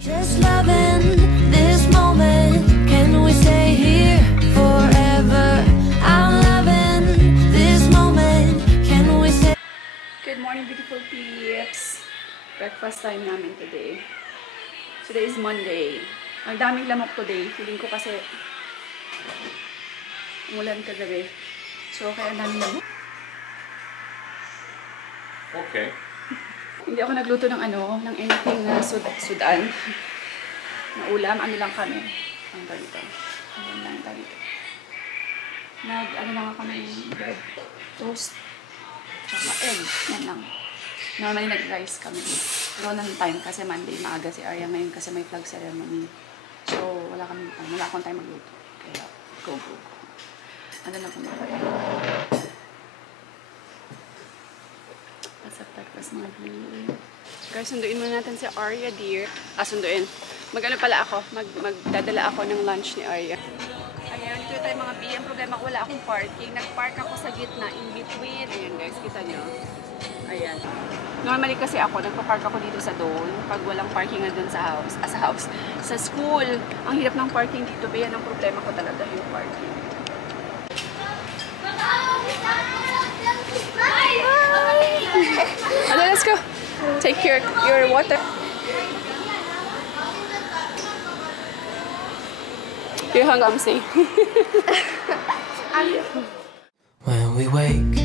Just loving this moment. Can we stay here forever? I'm loving this moment. Can we stay? Good morning, beautiful peeps. Breakfast time namin today. Today is Monday. Ang daming lamok today. Feeling ko kasi umulan kagabi. So kaya ang daming lamok. Okay. Hindi ako nagluto ng ng anything na sudan. Na ulam, ano lang kami. Ang ganito. Ano lang dito. Lang kami bread, toast, tsaka egg. Yan lang. Normally nag-rice kami. Pero ng time kasi Monday, maaga si Arya ngayon kasi may flag ceremony. So wala akong time magluto. Kaya go. Ano lang kami tayo. Breakfast mga blue. Guys, sunduin muna natin si Arya, dear. Sunduin. Mag-ano pala ako? Magdadala ako ng lunch ni Arya. Ayan, dito tayo mga B. Ang problema ko, wala akong parking. Nag-park ako sa gitna, in between. Ayan guys, kita nyo. Ayan. Normally kasi ako, nagpa-park ako dito sa doon. Pag walang parking na doon sa house. Sa school. Ang hirap ng parking dito. Kaya ang problema ko talaga yung parking. Okay, let's go. Take your water. You're hungry, see. When we wake,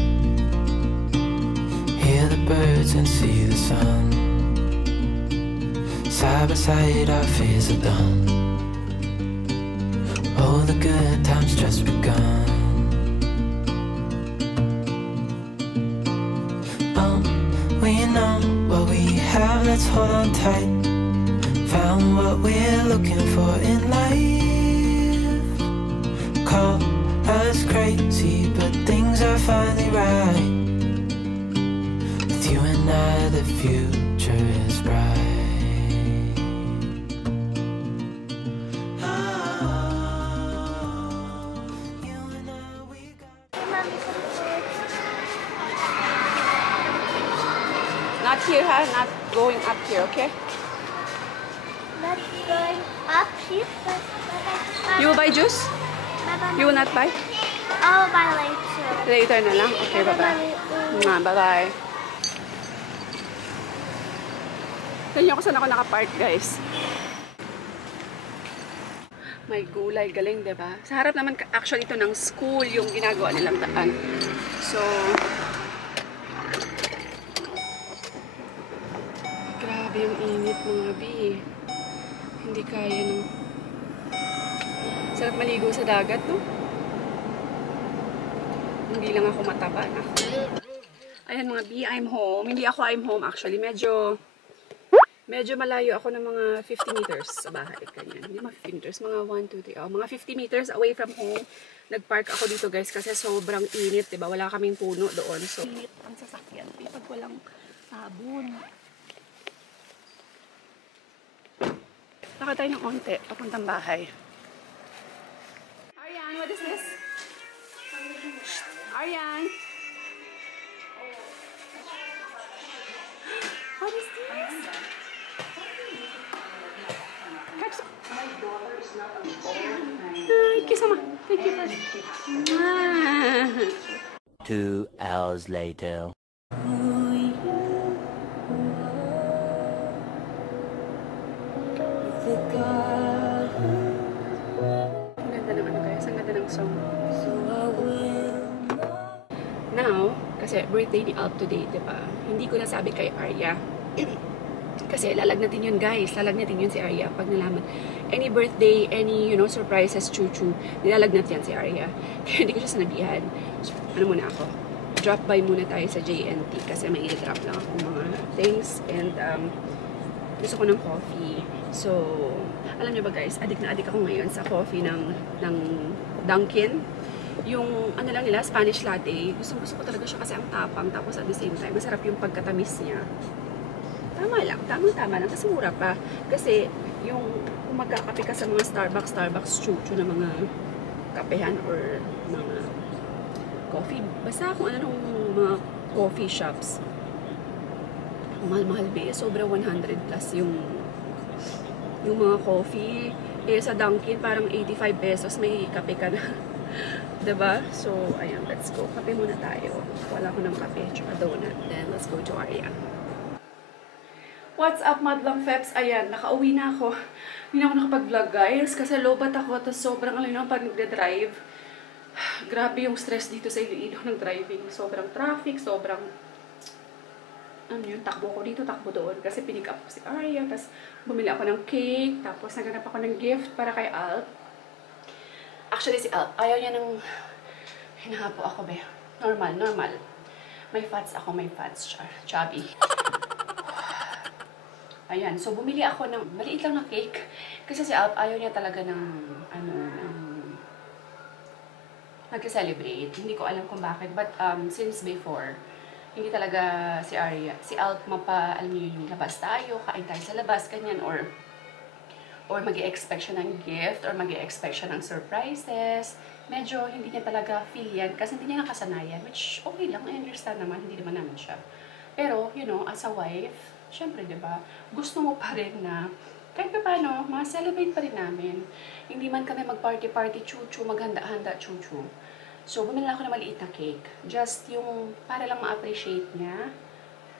hear the birds and see the sun. Side by side, our fears are done. All the good times just begun. We know what we have, let's hold on tight. Found what we're looking for in life. Call us crazy, but things are finally right. With you and I, the future is bright. You and I, we got. Not here, huh? Not going up here, okay? Not going up here. You will buy juice? You will not buy? I'll buy later. Later na lang? Okay, bye-bye. Bye-bye. Ganyan ko saan ako nakapark, guys. May gulay, galing, diba? Sa harap naman, actually, ito ng school yung ginagawa nilang daan. So, grabe yung init, mga B. Hindi kaya, no? Sarap maligo sa dagat, no? Hindi lang ako mataba, na. Ayan, mga B, I'm home. Hindi ako I'm home, actually. Medyo malayo ako ng mga 50 meters sa bahay. Ganyan. Hindi mga 50 meters, mga 1, 2, 3. Mga 50 meters away from home. Nagpark ako dito, guys, kasi sobrang init, diba? Wala kaming puno doon. So, init ang sasakyan. Pag walang sabon. Lakad tayo ng konti, papuntang bahay. Aryan, what is this? Aryan! What is this? Catch some. My daughter is not on board. Kiss Mama. Thank you for 2 hours later. Ang ganda ng guys, ang ganda ng song. Now, kasi birthday ni Alp today, diba? Hindi ko nasabi kay Arya. Kasi lalagnatin yun, guys. Lalagnatin yun si Arya pag nalaman. Any birthday, any, surprises, chuchu, nilalagnat yan si Arya. Kaya hindi ko siya sinabihan. So, ano muna ako? Drop by muna tayo sa JNT kasi may i-drop lang ako mga things. And, gusto ko ng coffee. So, alam niyo ba guys, adik na adik ako ngayon sa coffee ng Dunkin. Yung ano lang nila, Spanish latte. Gusto ko talaga siya kasi ang tapang. Tapos at the same time, masarap yung pagkatamis niya. Tama lang, tama lang. Kasi mura pa. Kasi yung kung magkakape ka sa mga Starbucks chuchu na mga kapehan or mga coffee. Basta kung ano nung mga coffee shops. Mahal-mahal ba? Sobra 100 plus yung yung mga coffee. Eh, sa Dunkin, parang 85 pesos, may kape ka na. Diba? So, ayan, let's go. Kape muna tayo. Wala ko ng kape, tsaka donut. Then, let's go to Arya. What's up, Madlang Feps? Ayan, nakauwi na ako. Hindi na ako nakapag-vlog, guys. Kasi lobat ako. Tapos sobrang alam nyo, pag nagde-drive. Grabe yung stress dito sa Iloilo ng driving. Sobrang traffic, sobrang... Ano yun, takbo ko dito, takbo doon. Kasi pinick up ko si Arya. Tapos bumili ako ng cake. Tapos naganap ako ng gift para kay Alp. Actually, si Alp, ayaw niya ng... Hinahapo ako, be. Normal. May fats ako, may fats. Chubby. Ayan, so bumili ako ng maliit lang na cake. Kasi si Alp, ayaw niya talaga ng, nag-celebrate. Hindi ko alam kung bakit. But, since before, hindi talaga si Arya, si Alp alam niyo yung labas tayo, kain tayo sa labas, ganyan, or mag-i-expect siya ng gift, or mag-i-expect siya ng surprises. Medyo hindi niya talaga feel yan, kasi hindi niya nakasanayan, which okay lang, I understand naman, hindi naman namin siya. Pero, you know, as a wife, syempre, diba, gusto mo pa rin na, kahit pa paano, ma-celebrate pa rin namin. Hindi man kami mag-party-party, chuchu, maghanda-handa, chuchu. So, bumili ako ng maliit na cake. Just yung, para lang ma-appreciate niya,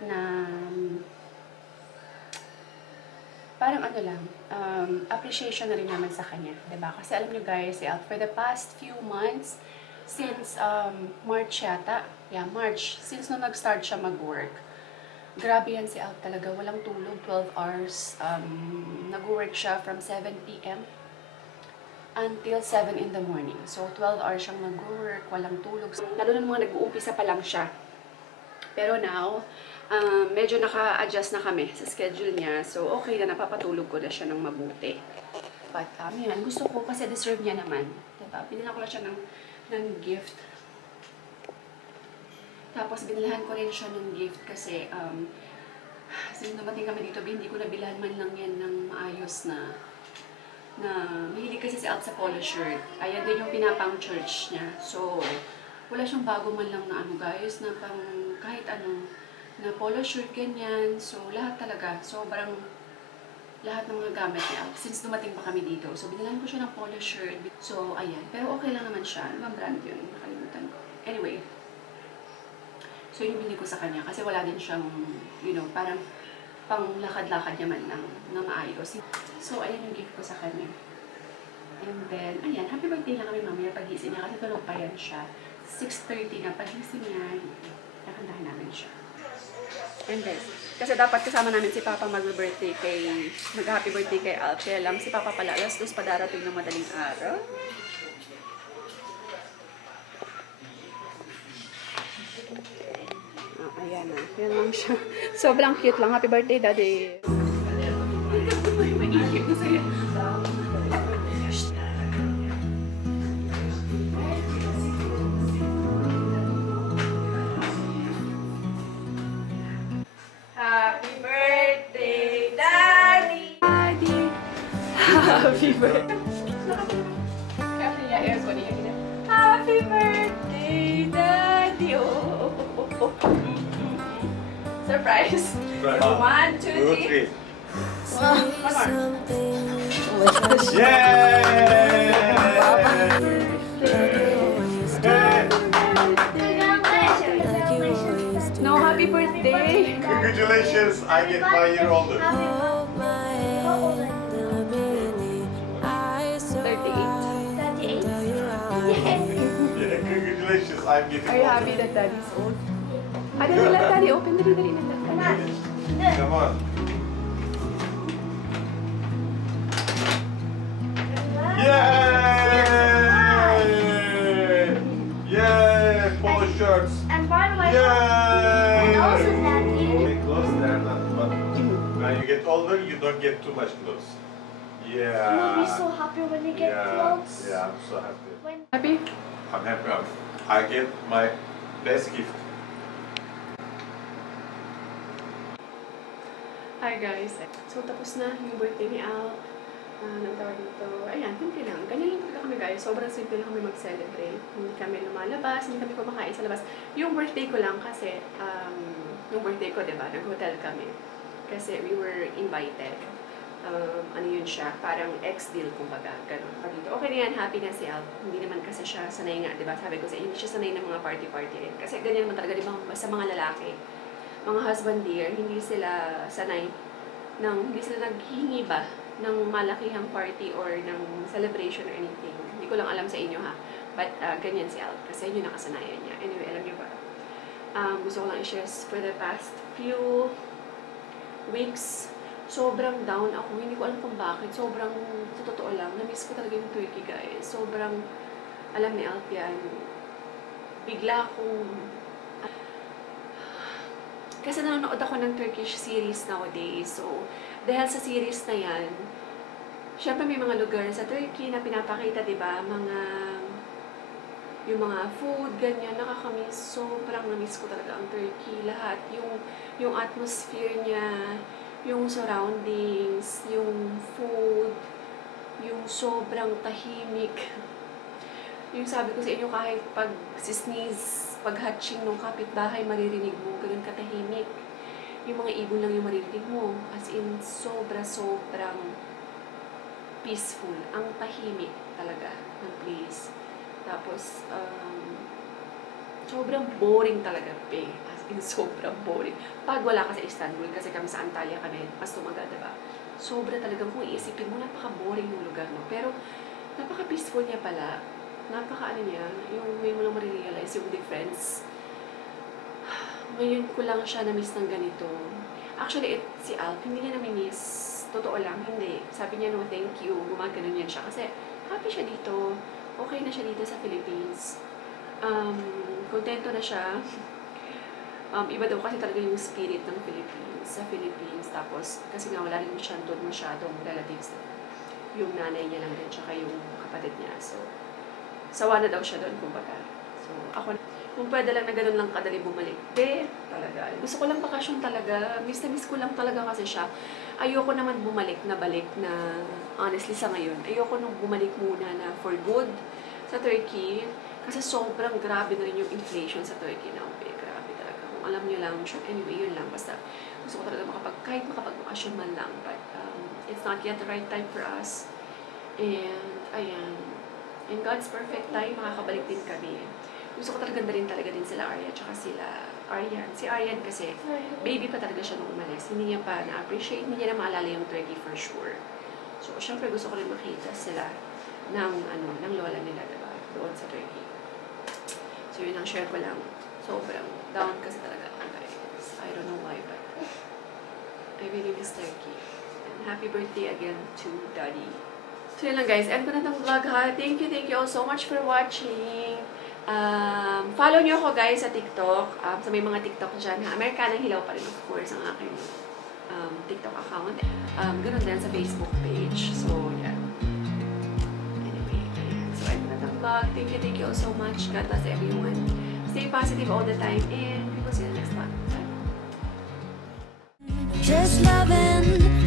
na, parang ano lang, appreciation na rin naman sa kanya. Diba? Kasi alam nyo guys, for the past few months, since March yata, March, since nung nag-start siya mag-work, grabe yan si Alp talaga, walang tulog, 12 hours, nag-work siya from 7 p.m. until 7 in the morning. So, 12 hours siyang nag-work, walang tulog. Lalo na mga nag-uumpisa pa lang siya. Pero now, medyo naka-adjust na kami sa schedule niya. So, okay na, napapatulog ko na siya ng mabuti. But, yan, gusto ko kasi deserve niya naman. Diba? Binila ko lang siya ng gift. Tapos, binilahan ko rin siya ng gift kasi, since dumating kami dito, hindi ko nabilahan man lang yan ng maayos na mahilig kasi si Alp sa polo shirt. Ayan din yung pinapang church niya. So, wala siyang bago man lang na guys, na pang kahit na polo shirt, ganyan. So, lahat talaga. Sobrang lahat ng mga gamit ni Alp. Since dumating pa kami dito. So, binilan ko siya ng polo shirt. So, ayan. Pero okay lang naman siya. Ano bang brand yun? Nakalimutan ko. Anyway. So, yung binili ko sa kanya. Kasi wala din siyang, you know, parang pang lakad-lakad niya man lang na maayos. So, ayan yung gift ko sa kanya. And then, ayan, happy birthday lang kami mamaya pagising niya kasi tulog pa yan siya. 6:30 na pagising niya, nakandahan namin siya. And then, kasi dapat kasama namin si Papa mag-happy birthday kay Alp. Kaya lang si Papa pala, alas 2 pa darating ng madaling araw. Ayan na. Yan lang siya. Sobrang cute lang. Happy birthday, Daddy. Mainit na sa'yo. Happy birthday, Daddy! Daddy! Happy birthday! Happy birthday, Daddy! Oh. Surprise! 1, 2, 3. One more. Yay! No, happy birthday! Congratulations, I get 5 years older. 38. Yeah, congratulations, I'm getting Are you older. happy that Daddy's old? Dali lang, Daddy. Open, dali na. Come on. Yay! Yay! Polo shirts. And by the way, Yay! and also Daddy. Okay, clothes, they're not, but when you get older, you don't get too much clothes. Yeah. You'll be so happy when you get clothes. Yeah, I'm so happy. Happy? I'm happy. I get my best gift. Hi guys. So tapos na yung birthday ni Al. Nang tawag dito. Ayan, simple lang. Ganyan lang talaga kami guys. Sobrang simple lang kami mag-celebrate. Hindi kami lumalabas, hindi kami kumakain sa labas. Yung birthday ko lang kasi, yung birthday ko, diba, nag-hotel kami. Kasi we were invited. Ano yun siya, parang ex-deal kumbaga, ganun pa dito. Okay na yan, happy na si Al. Hindi naman kasi siya sanay nga, di ba? Sabi ko sa hindi siya sanay ng mga party-party rin. Kasi ganyan naman talaga, di ba, sa mga lalaki, mga husband dear, hindi sila sanay hindi sila naghihingi ba ng malakihang party or ng celebration or anything. Hindi ko lang alam sa inyo ha. But ganyan si Al, kasi yun yung nakasanayan niya. Anyway, alam niyo ba? Gusto ko lang i-share for the past few weeks, sobrang down ako. Hindi ko alam kung bakit. Sobrang, sa totoo lang, na-miss ko talaga yung Turkey, guys. Sobrang, alam ni Alp yan, bigla akong, kasi nanonood ako ng Turkish series nowadays. So, dahil sa series na yan, syempre may mga lugar sa Turkey na pinapakita, diba? Yung mga food, ganyan, nakakamiss. Sobrang na-miss ko talaga ang Turkey. Lahat, yung atmosphere niya, yung surroundings, yung food, yung sobrang tahimik. Yung sabi ko sa inyo, kahit pag sisneeze, pag-hatching ng kapitbahay, maririnig mo, ganun katahimik. Yung mga ibon lang yung maririnig mo. As in, sobrang peaceful. Ang tahimik talaga ng place. Tapos, sobrang boring talaga, pe. As in, sobrang boring. Pag wala ka sa Istanbul, kasi kami sa Antalya kami, mas tumaga, diba? Sobra talagang kung iisipin mo, napaka-boring ng lugar mo. Pero, napaka-peaceful niya pala. Napaka-ano niya, yung may mo lang marirealize yung difference. Ngayon ko lang siya na-miss ng ganito. Actually, si Alp, hindi niya na-miss. Totoo lang, hindi. Sabi niya, no, thank you. Gumaganon yan siya. Kasi, happy siya dito. Okay na siya dito sa Philippines. Kontento na siya. Iba daw kasi talaga yung spirit ng Philippines. Sa Philippines. Tapos, kasi nga wala rin siya doon masyadong relatives. Yung nanay niya lang din, tsaka yung kapatid niya. So, sawa na daw siya doon, kumbaga. So, ako, kung pwede lang na ganun lang kadali bumalik. Talaga. Gusto ko lang bakasyon talaga. Miss na miss ko lang talaga kasi siya. Ayoko naman bumalik na honestly sa ngayon. Ayoko nung bumalik muna na for good sa Turkey. Kasi sobrang grabe na rin yung inflation sa Turkey na. Grabe talaga. Kung alam nyo lang, anyway, yun lang. Basta gusto ko talaga kahit makapag-bakasyon man lang. But it's not yet the right time for us. And, ayan. In God's perfect time, makakabalik din kami. Gusto ko talaga rin din sila Arya, tsaka sila Aryan. Si Aryan kasi, baby pa talaga siya nung umalis. Hindi niya pa na-appreciate, hindi niya na maalala yung Turkey for sure. So, syempre gusto ko rin makita sila ng lola nila, diba? Doon sa Turkey. So, yun ang share ko lang. Sobrang down kasi talaga ako, guys. I don't know why, but I really miss Turkey. And happy birthday again to Daddy. So, yun lang, guys. End ko na itong vlog, ha? Thank you all so much for watching. Follow nyo ako, guys, sa TikTok. Sa may mga TikTok dyan, ha? Amerikanang Hilaw pa rin, of course, ang aking TikTok account. Ganun din sa Facebook page. So, yeah. Anyway, so, end na itong vlog. Thank you all so much. God bless everyone. Stay positive all the time, and we will see you next time. Bye. Just loving